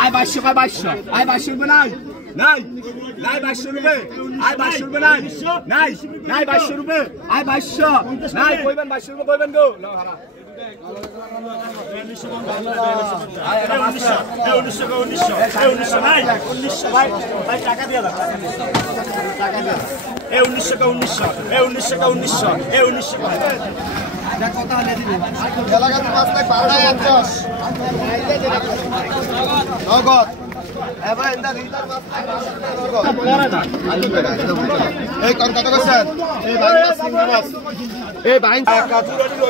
আয় 2200 আয় 2200 নাই নাই নাই 2200 রুপে আয় 2200 রুপে নাই নাই নাই 2200 রুপে আয় 2200 নাই কইবেন 2200 রুপে কইবেন গো লাও হারা টাকা দিয়া দাও টাকা দিয়া 1900 কথা হলে দিবেন এলাকাতে 5 লাখ 1250 নগদ এবার এটা রিটার 5 লাখ পরে না এই কোন কত করছেন এই ভাই সিঙ্গাবাস এই ভাই 1000 টাকা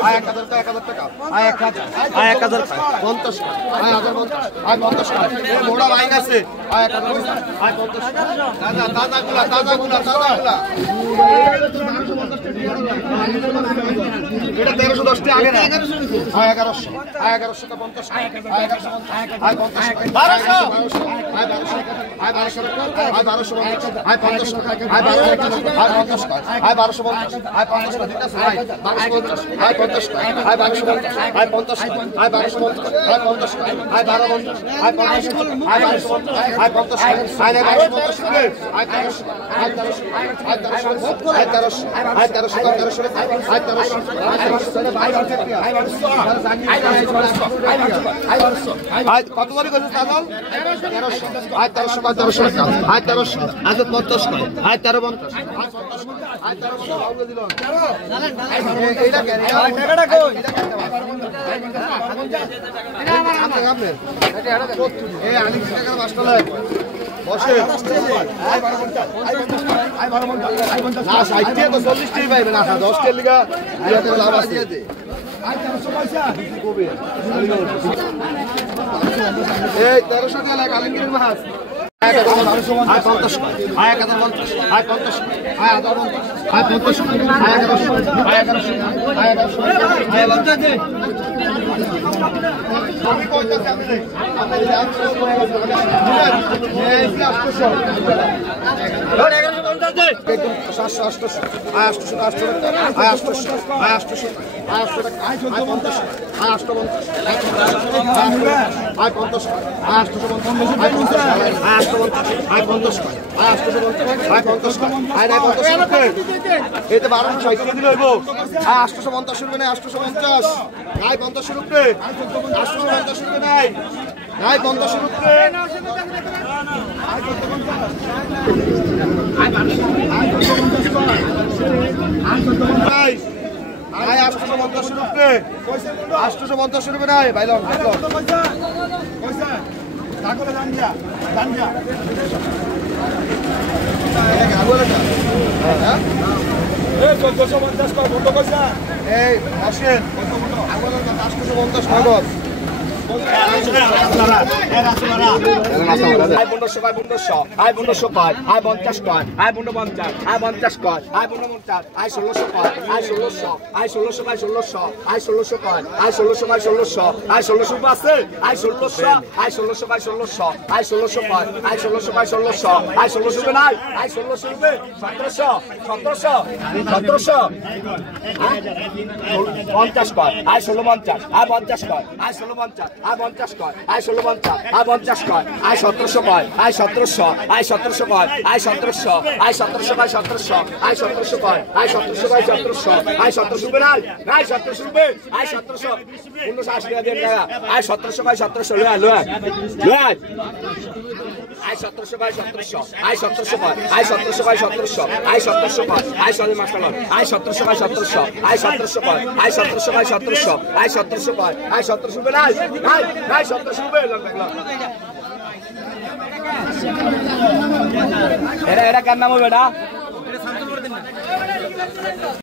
আয় 1000 50 আয় 1050 আয় 50 এই মোড়া লাইন আছে আয় 1000 আয় 50 দাদা গুলা এটা 1310 টাকা আগে না আয় 1100 আয় 1100 টা 50 আয় 1100 আয় 50 1200 আয় 1200 আয় 1200 আয় 50 আয় 1200 আয় 1250 আয় 50 দিতা আয় 1250 আয় 50 আয় 1250 আয় 50 আয় 1250 আয় 50 আয় 1250 আয় 50 আয় 1250 আয় 50 আয় 1250 আয় 1300 আয় 1300 আয় 1300 আয় 1300 আয় 1300 কত করে কইছ তাজল 1300 আয় 1300 আয় 1300 আজ 50 কয় আয় 1350 আয় 1300 আউলে দিল এইটা কেন টাকাটা কই এই আলি টাকার বাসটা লয় বসে আয় 12 না সাইতে তো 40 টাকা পাইবে না 10 টাকা লিগা ইয়াতে লাভ আছে আয় 1300 পয়সা কবে এই 1300 টাকা লাগে আলিঙ্গির মাছ আয় 1250 আয় 1050 আয় 50 আয় 1050 আয় 50 আয় 1100 আয় 1100 আয় 1100 আয় 50 আমি কইতাছি আমি লাভ করে এই 800 আয় 700 আয় 800 আয় 800 আয় 800 আয় 800 আয় 50 আয় 850 আয় 50 আয় 850 আয় 50 আয় 50 আয় 850 আয় 50 আয় 50 এই তো 1260 দিল হইব আয় 850 রুপে নাই 850 আয় 50 রুপে 850 রুপে নাই আয় 50 রুপে আয় 850 রুপে 850 রুপে নাই ভাইলন পয়সা কাগলে দাম দিয়া হ্যাঁ এই 1450 কত বন্ধ কইছা এই আসেন কত বন্ধ আগলে 850 নগদ আয় 1500 আয় 1500 কয় আয় 50 কয় আয় 50 আয় 50 কয় আয় 50 আয় 1600 কয় আয় 1600 আয় 1600 আয় 1600 আয় 1600 কয় আয় 1600 আয় 1600 আয় 1600 আছে আয় 1600 আয় 1600 আয় 1600 আয় 1600 কয় আয় 1600 আয় 1600 আয় 1600 নাই আয় 1600 রুপে 1700 50 কয় আয় 1650 আয় 50 কয় আয় 1650 আয় 50 কয় আয় 1650 আয় 50 কয় আয় 1700 কয় আয় 1700 আয় 1700 কয় আয় 1700 আয় 1700 কয় 1700 আয় 1700 কয় আয় 1700 কয় 1700 আয় 1700 রুপে নাই নাই 1700 রুপে আয় 1700 1980 টাকা দেন টাকা আয় 1700 কয় 1700 লয় আয় 1700 কয় 1700 আয় 1700 কয় আয় 1700 কয় 1700 আয় 1700 কয় আয় 17 মাস্টার আয় 1700 কয় 1700 আয় 1700 কয় আয় 1700 কয় 1700 আয় 1700 কয় আয় 1700 রুপে নাই নাই নাই 1700 রুপে এরা কেন নাম হবে এটা